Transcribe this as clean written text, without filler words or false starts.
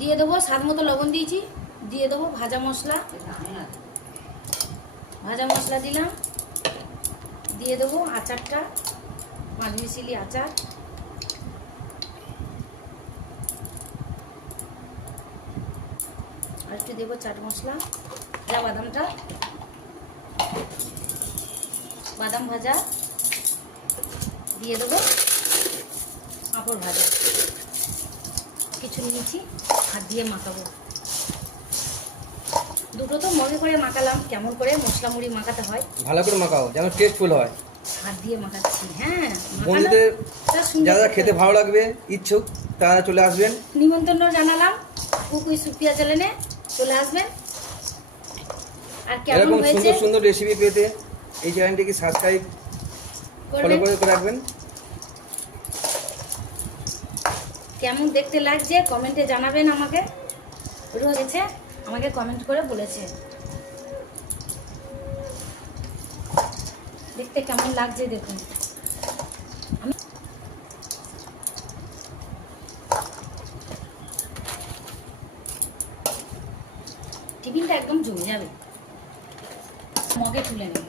দিয়ে দেবো স্বাদ মতো লবণ দিয়েছি, দিয়ে দেবো ভাজা মশলা, ভাজা মশলা দিলাম, দিয়ে দেবো আচারটা, 5 মিশালি আচার, আর একটু দেবো চাট মশলা, যা বাদামটা, বাদাম ভাজা দিয়ে দেবো, পাঁপড় ভাজা কিছু নিয়েছি, হাত দিয়ে মাখাবো। দুটো তো মগে করে মাখালাম, কেমন করে মশলা মুড়ি মাখাতে হয় ভালো করে মাখাও যেন টেস্টফুল হয়। হাত দিয়ে মাখাচ্ছি। হ্যাঁ, বন্ধুদের যারা খেতে ভালো লাগবে ইচ্ছুক তারা চলে আসবেন, নিমন্ত্রণ জানালাম। কুকুই সুপিয়া চ্যানেলে চলে আসবেন। আর কেমন এরকম হয়েছে সুন্দর সুন্দর রেসিপি পেতে এই চ্যানেলটিকে সাবস্ক্রাইব ফলো করে রাখবেন। কেমন দেখতে লাগছে কমেন্টে জানাবেন আমাকে। রয়েছে আমাকে কমেন্ট করে বলেছে দেখতে কেমন লাগছে দেখুন। আমি টিফিনটা একদম জমে যাবে, মগে তুলে নেব।